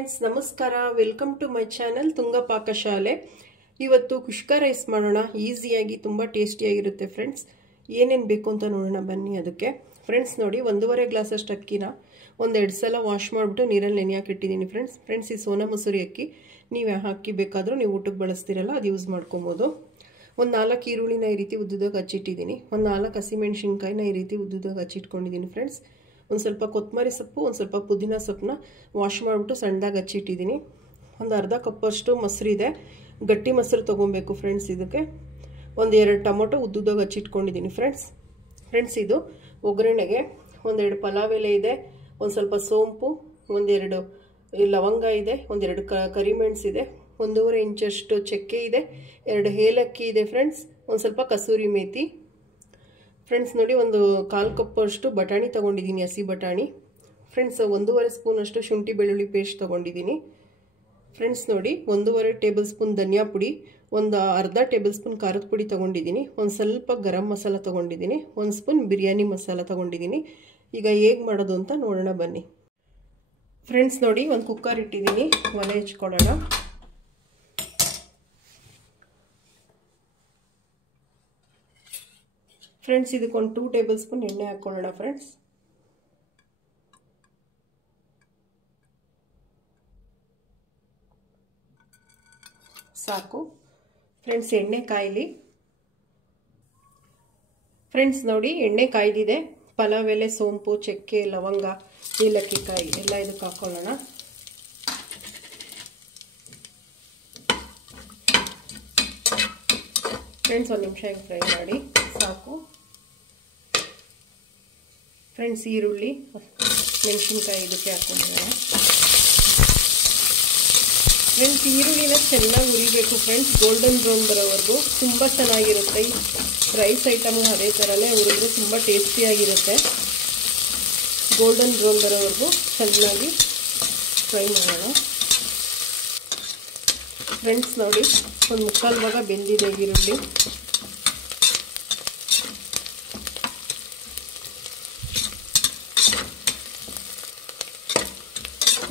Friends ನಮಸ್ಕಾರ, welcome to my channel Tunga Pakashale. ಇವತ್ತು kushka rice ಮಾಡೋಣ. ಈಸಿಯಾಗಿ ತುಂಬ ಟೇಸ್ಟಿಯಾಗಿರುತ್ತೆ ಫ್ರೆಂಡ್ಸ್. ಏನೇನು ಬೇಕು ಅಂತ ನೋಡೋಣ ಬನ್ನಿ. ಅದಕ್ಕೆ ಫ್ರೆಂಡ್ಸ್ ನೋಡಿ, 1.5 ಗ್ಲಾಸ್ ಅಷ್ಟು ಅಕ್ಕಿನ ಒಂದೆರಡು ಸಲ ವಾಶ್ ಮಾಡಿಬಿಟ್ಟು ನೀರಲ್ಲಿ ನೆನೆಯಾಕಿಟ್ಟಿದ್ದೀನಿ ಫ್ರೆಂಡ್ಸ್. ಈ ಸೋನಾ ಮಸೂರಿ ಅಕ್ಕಿ ನೀವು ಅಕ್ಕಿ ಬೇಕಾದರೂ ನೀವು ಊಟಕ್ಕೆ ಬಳಸ್ತೀರಲ್ಲ ಅದು ಯೂಸ್ ಮಾಡ್ಕೊಬೋದು. ಒಂದು 4 ಈರುಳ್ಳಿನ ಈ ರೀತಿ ಉದ್ದುದಾಗ ಹಚ್ಚಿಟ್ಟಿದ್ದೀನಿ. ಒಂದು 4 ಹಸಿಮೆಣ್ಸಿನ್ಕಾಯಿನ ಈ ರೀತಿ ಉದ್ದುದಾಗ ಹಚ್ಚಿಟ್ಕೊಂಡಿದ್ದೀನಿ ಫ್ರೆಂಡ್ಸ್. ಒಂದು ಸ್ವಲ್ಪ ಕೊತ್ತಂಬರಿ ಸೊಪ್ಪು, ಒಂದು ಸ್ವಲ್ಪ ಪುದೀನ ಸೊಪ್ಪನ್ನ ವಾಶ್ ಮಾಡಿಬಿಟ್ಟು ಸಣ್ಣದಾಗಿ ಹಚ್ಚಿಟ್ಟಿದ್ದೀನಿ. ಒಂದು ಅರ್ಧ ಕಪ್ಪಷ್ಟು ಮೊಸರಿದೆ, ಗಟ್ಟಿ ಮೊಸರು ತೊಗೊಬೇಕು ಫ್ರೆಂಡ್ಸ್. ಇದಕ್ಕೆ ಒಂದು 2 ಟೊಮೊಟೊ ಉದ್ದುದಾಗ ಹಚ್ಚಿಟ್ಕೊಂಡಿದ್ದೀನಿ ಫ್ರೆಂಡ್ಸ್. ಇದು ಒಗ್ಗರಣೆಗೆ ಒಂದೆರಡು ಪಲಾವ್ ಎಲೆ ಇದೆ, ಒಂದು ಸ್ವಲ್ಪ ಸೋಂಪು, ಒಂದೆರಡು ಲವಂಗ ಇದೆ, ಒಂದೆರಡು ಕರಿಮೆಣಸು ಇದೆ, 1.5 ಇಂಚಷ್ಟು ಚಕ್ಕೆ ಇದೆ, 2 ಏಲಕ್ಕಿ ಇದೆ ಫ್ರೆಂಡ್ಸ್, ಒಂದು ಸ್ವಲ್ಪ ಕಸೂರಿ ಮೇಥಿ ಫ್ರೆಂಡ್ಸ್. ನೋಡಿ, ಒಂದು 1/4 ಕಪ್ಪಷ್ಟು ಬಟಾಣಿ ತೊಗೊಂಡಿದ್ದೀನಿ, ಹಸಿ ಬಟಾಣಿ ಫ್ರೆಂಡ್ಸ್. 1.5 ಸ್ಪೂನಷ್ಟು ಶುಂಠಿ ಬೆಳ್ಳುಳ್ಳಿ ಪೇಸ್ಟ್ ತೊಗೊಂಡಿದ್ದೀನಿ ಫ್ರೆಂಡ್ಸ್. ನೋಡಿ, 1.5 ಟೇಬಲ್ ಸ್ಪೂನ್ ಧನಿಯಾ ಪುಡಿ, ಒಂದು ಅರ್ಧ ಟೇಬಲ್ ಸ್ಪೂನ್ ಖಾರದ ಪುಡಿ ತೊಗೊಂಡಿದ್ದೀನಿ, ಒಂದು ಸ್ವಲ್ಪ ಗರಂ ಮಸಾಲ ತೊಗೊಂಡಿದ್ದೀನಿ, 1 ಸ್ಪೂನ್ ಬಿರಿಯಾನಿ ಮಸಾಲ ತೊಗೊಂಡಿದ್ದೀನಿ. ಈಗ ಹೇಗೆ ಮಾಡೋದು ಅಂತ ನೋಡೋಣ ಬನ್ನಿ ಫ್ರೆಂಡ್ಸ್. ನೋಡಿ, ಒಂದು ಕುಕ್ಕರ್ ಇಟ್ಟಿದ್ದೀನಿ, ಒಲೆ ಹಚ್ಕೊಳ್ಳೋಣ. ಫ್ರೆಂಡ್ಸ್, ಇದಕ್ಕೊಂದು 2 ಟೇಬಲ್ ಸ್ಪೂನ್ ಎಣ್ಣೆ ಹಾಕ್ಕೊಳ್ಳೋಣ ಫ್ರೆಂಡ್ಸ್. ಸಾಕು ಫ್ರೆಂಡ್ಸ್, ಎಣ್ಣೆ ಕಾಯಿಲಿ ಫ್ರೆಂಡ್ಸ್. ನೋಡಿ, ಎಣ್ಣೆ ಕಾಯ್ದಿದೆ. ಪಲಾವ್ ಎಲೆ, ಸೋಂಪು, ಚಕ್ಕೆ, ಲವಂಗ, ಏಲಕ್ಕಿ ಕಾಯಿ ಎಲ್ಲ ಇದಕ್ಕೆ ಹಾಕ್ಕೊಳ್ಳೋಣ. ಫ್ರೆಂಡ್ಸ್, 1 ನಿಮಿಷ ಫ್ರೈ ಮಾಡಿ ಸಾಕು ಫ್ರೆಂಡ್ಸ್. ಈರುಳ್ಳಿ, ಮೆಣಸಿನ್ಕಾಯಿ ಇದಕ್ಕೆ ಹಾಕ್ಕೊಳ್ಳೋಣ ಫ್ರೆಂಡ್ಸ್. ಈರುಳ್ಳಿನ ಚೆನ್ನಾಗಿ ಉರಿಬೇಕು ಫ್ರೆಂಡ್ಸ್, ಗೋಲ್ಡನ್ ಬ್ರೌನ್ ಬರೋವರೆಗೂ. ತುಂಬ ಚೆನ್ನಾಗಿರುತ್ತೆ ಈ ರೈಸ್ ಐಟಮ್. ಅದೇ ಥರನೇ ಉರಿದ್ರೆ ತುಂಬ ಟೇಸ್ಟಿಯಾಗಿರುತ್ತೆ. ಗೋಲ್ಡನ್ ಬ್ರೌನ್ ಬರೋವರೆಗೂ ಚೆನ್ನಾಗಿ ಫ್ರೈ ಮಾಡೋಣ ಫ್ರೆಂಡ್ಸ್. ನೋಡಿ, ಒಂದು 3/4 ಭಾಗ ಬೆಂದಿದೆ ಈರುಳ್ಳಿ.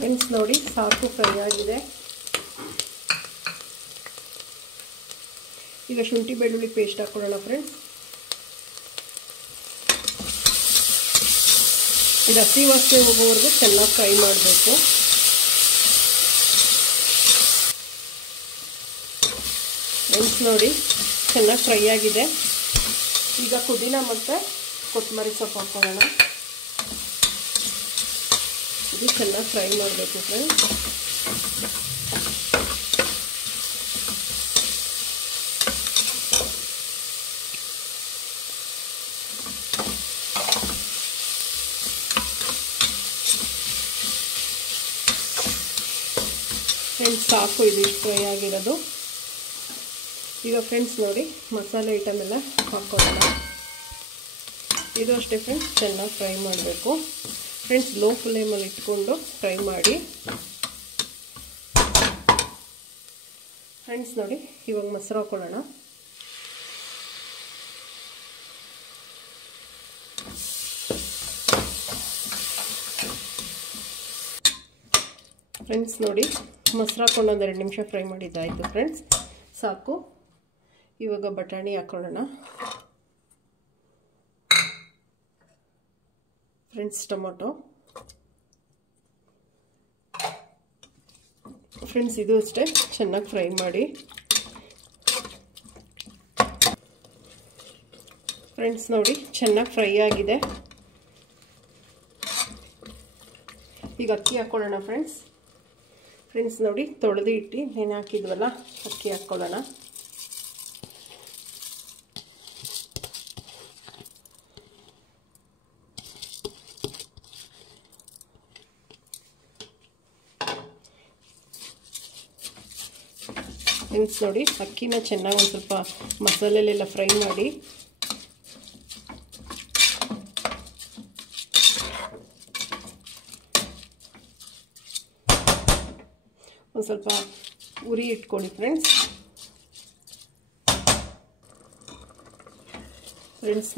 ಫ್ರೆಂಡ್ಸ್ ನೋಡಿ, ಸಾಕು ಫ್ರೈ ಆಗಿದೆ. ಈಗ ಶುಂಠಿ ಬೆಳ್ಳುಳ್ಳಿ ಪೇಸ್ಟ್ ಹಾಕೊಳ್ಳೋಣ ಫ್ರೆಂಡ್ಸ್. ಇದು ಹಸಿ ವಾಸನೆ ಹೋಗೋವರೆಗೂ ಚೆನ್ನಾಗಿ ಫ್ರೈ ಮಾಡಬೇಕು. ಫ್ರೆಂಡ್ಸ್ ನೋಡಿ, ಚೆನ್ನಾಗಿ ಫ್ರೈ ಆಗಿದೆ. ಈಗ ಪುದೀನ ಮತ್ತು ಕೊತ್ತಂಬರಿ ಸೊಪ್ಪು ಹಾಕೊಳ್ಳೋಣ. ಇದು ಚೆನ್ನಾಗಿ ಫ್ರೈ ಮಾಡಬೇಕು ಫ್ರೆಂಡ್ಸ್. ಫ್ರೆಂಡ್ಸ್, ಸಾಕು ಇದು ಫ್ರೈ ಆಗಿರೋದು. ಈಗ ಫ್ರೆಂಡ್ಸ್ ನೋಡಿ, ಮಸಾಲೆ ಐಟಮ್ ಎಲ್ಲ ಹಾಕ್ಕೊಳ್ಳೋಣ. ಇದು ಅಷ್ಟೇ ಫ್ರೆಂಡ್ಸ್, ಚೆನ್ನಾಗಿ ಫ್ರೈ ಮಾಡಬೇಕು ಫ್ರೆಂಡ್ಸ್. ಲೋ ಫ್ಲೇಮಲ್ಲಿ ಇಟ್ಕೊಂಡು ಫ್ರೈ ಮಾಡಿ ಫ್ರೆಂಡ್ಸ್. ನೋಡಿ, ಇವಾಗ ಮೊಸರು ಹಾಕ್ಕೊಳ್ಳೋಣ. ಫ್ರೆಂಡ್ಸ್ ನೋಡಿ, ಮೊಸರು ಹಾಕ್ಕೊಂಡು 1-2 ನಿಮಿಷ ಫ್ರೈ ಮಾಡಿದ್ದಾಯಿತು ಫ್ರೆಂಡ್ಸ್, ಸಾಕು. ಇವಾಗ ಬಟಾಣಿ ಹಾಕ್ಕೊಳ್ಳೋಣ ಫ್ರೆಂಡ್ಸ್. ಟೊಮೊಟೊ ಫ್ರೆಂಡ್ಸ್, ಇದು ಅಷ್ಟೇ ಚೆನ್ನಾಗಿ ಫ್ರೈ ಮಾಡಿ ಫ್ರೆಂಡ್ಸ್. ನೋಡಿ, ಚೆನ್ನಾಗಿ ಫ್ರೈ ಆಗಿದೆ. ಈಗ ಅಕ್ಕಿ ಹಾಕ್ಕೊಳ್ಳೋಣ ಫ್ರೆಂಡ್ಸ್. ನೋಡಿ, ತೊಳೆದು ಇಟ್ಟು ನೆನೆ ಹಾಕಿದ್ವಲ್ಲ ಅಕ್ಕಿ ಹಾಕ್ಕೊಳ್ಳೋಣ. ಫ್ರೆಂಡ್ಸ್ ನೋಡಿ, ಅಕ್ಕಿನ ಚೆನ್ನಾಗಿ ಒಂದು ಸ್ವಲ್ಪ ಮಸಾಲೆಲೆಲ್ಲ ಫ್ರೈ ಮಾಡಿ ಒಂದು ಸ್ವಲ್ಪ ಉರಿ ಇಟ್ಕೊಳ್ಳಿ ಫ್ರೆಂಡ್ಸ್.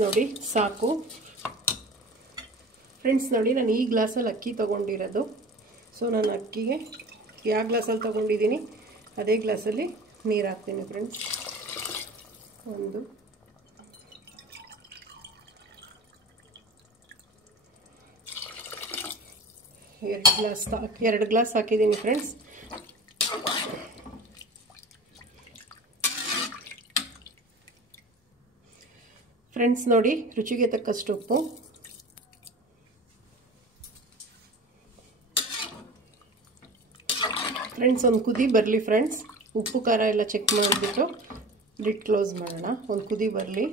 ನೋಡಿ, ಸಾಕು ಫ್ರೆಂಡ್ಸ್. ನೋಡಿ, ನಾನು ಈ ಗ್ಲಾಸಲ್ಲಿ ಅಕ್ಕಿ ತೊಗೊಂಡಿರೋದು. ಸೊ ನಾನು ಅಕ್ಕಿಗೆ ಯಾವ ಗ್ಲಾಸಲ್ಲಿ ತೊಗೊಂಡಿದ್ದೀನಿ ಅದೇ ಗ್ಲಾಸಲ್ಲಿ ನೀರು ಹಾಕ್ತೀನಿ ಫ್ರೆಂಡ್ಸ್. 1 2 ಗ್ಲಾಸ್ ಹಾಕಿದ್ದೀನಿ ಫ್ರೆಂಡ್ಸ್. ಫ್ರೆಂಡ್ಸ್ ನೋಡಿ, ರುಚಿಗೆ ತಕ್ಕಷ್ಟು ಉಪ್ಪು. ಫ್ರೆಂಡ್ಸ್ ಒಂದು ಕುದಿ ಬರಲಿ ಫ್ರೆಂಡ್ಸ್. ಉಪ್ಪು ಖಾರ ಎಲ್ಲ ಚೆಕ್ ಮಾಡಿಬಿಟ್ಟು ಲಿಡ್ ಕ್ಲೋಸ್ ಮಾಡೋಣ. ಒಂದು ಕುದಿ ಬರಲಿ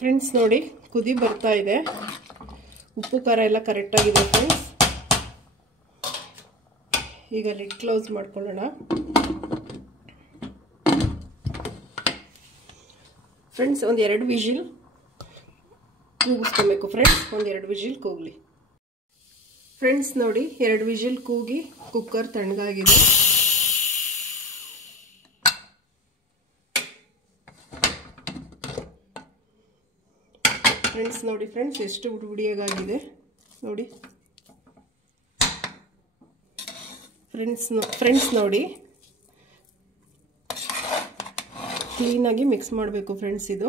ಫ್ರೆಂಡ್ಸ್. ನೋಡಿ ಕುದಿ ಬರ್ತಾ ಇದೆ, ಉಪ್ಪು ಖಾರ ಎಲ್ಲ ಕರೆಕ್ಟಾಗಿದೆ ಫ್ರೆಂಡ್ಸ್. ಈಗ ಲಿಡ್ ಕ್ಲೋಸ್ ಮಾಡ್ಕೊಳ್ಳೋಣ ಫ್ರೆಂಡ್ಸ್. ಒಂದು 2 ವಿಜಿಲ್ ಕೂಗಿಸ್ಕೊಬೇಕು ಫ್ರೆಂಡ್ಸ್. ಒಂದು 2 ವಿಜಿಲ್ ಕೂಗಲಿ ಫ್ರೆಂಡ್ಸ್. ನೋಡಿ 2 ವಿಜಿಲ್ ಕೂಗಿ ಕುಕ್ಕರ್ ತಣ್ಣಗಾಗಿದೆ. ಫ್ರೆಂಡ್ಸ್ ನೋಡಿ ಫ್ರೆಂಡ್ಸ್, ಎಷ್ಟು ಉಡಿಯಾಗಿದೆ ನೋಡಿ ಫ್ರೆಂಡ್ಸ್. ನೋಡಿ ಕ್ಲೀನಾಗಿ ಮಿಕ್ಸ್ ಮಾಡಬೇಕು ಫ್ರೆಂಡ್ಸ್. ಇದು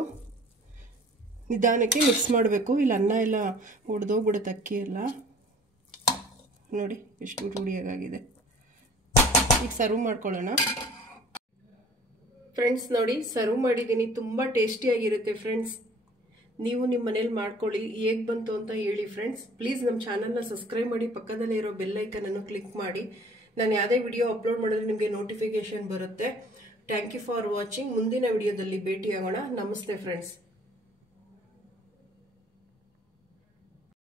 ನಿಧಾನಕ್ಕೆ ಮಿಕ್ಸ್ ಮಾಡಬೇಕು, ಇಲ್ಲ ಅನ್ನ ಎಲ್ಲ ಒಡೆದೋಗ್ಬಿಡುತ್ತೆ ಅಕ್ಕಿ ಎಲ್ಲ. ನೋಡಿ ಎಷ್ಟು ರೂಢಿಯಾಗಿದೆ. ಈಗ ಸರ್ವ್ ಮಾಡ್ಕೊಳ್ಳೋಣ ಫ್ರೆಂಡ್ಸ್. ನೋಡಿ ಸರ್ವ್ ಮಾಡಿದ್ದೀನಿ, ತುಂಬ ಟೇಸ್ಟಿಯಾಗಿರುತ್ತೆ ಫ್ರೆಂಡ್ಸ್. ನೀವು ನಿಮ್ಮ ಮನೇಲಿ ಮಾಡ್ಕೊಳ್ಳಿ, ಹೇಗೆ ಬಂತು ಅಂತ ಹೇಳಿ ಫ್ರೆಂಡ್ಸ್. ಪ್ಲೀಸ್ ನಮ್ಮ ಚಾನಲ್ನ ಸಬ್ಸ್ಕ್ರೈಬ್ ಮಾಡಿ, ಪಕ್ಕದಲ್ಲೇ ಇರೋ ಬೆಲ್ ಐಕನನ್ನು ಕ್ಲಿಕ್ ಮಾಡಿ. ನಾನು ಯಾವುದೇ ವಿಡಿಯೋ ಅಪ್ಲೋಡ್ ಮಾಡಿದ್ರೆ ನಿಮಗೆ ನೋಟಿಫಿಕೇಶನ್ ಬರುತ್ತೆ. Thank you for watching. ಮುಂದಿನ ವಿಡಿಯೋದಲ್ಲಿ ಭೇಟಿಯಾಗೋಣ. ನಮಸ್ತೆ ಫ್ರೆಂಡ್ಸ್.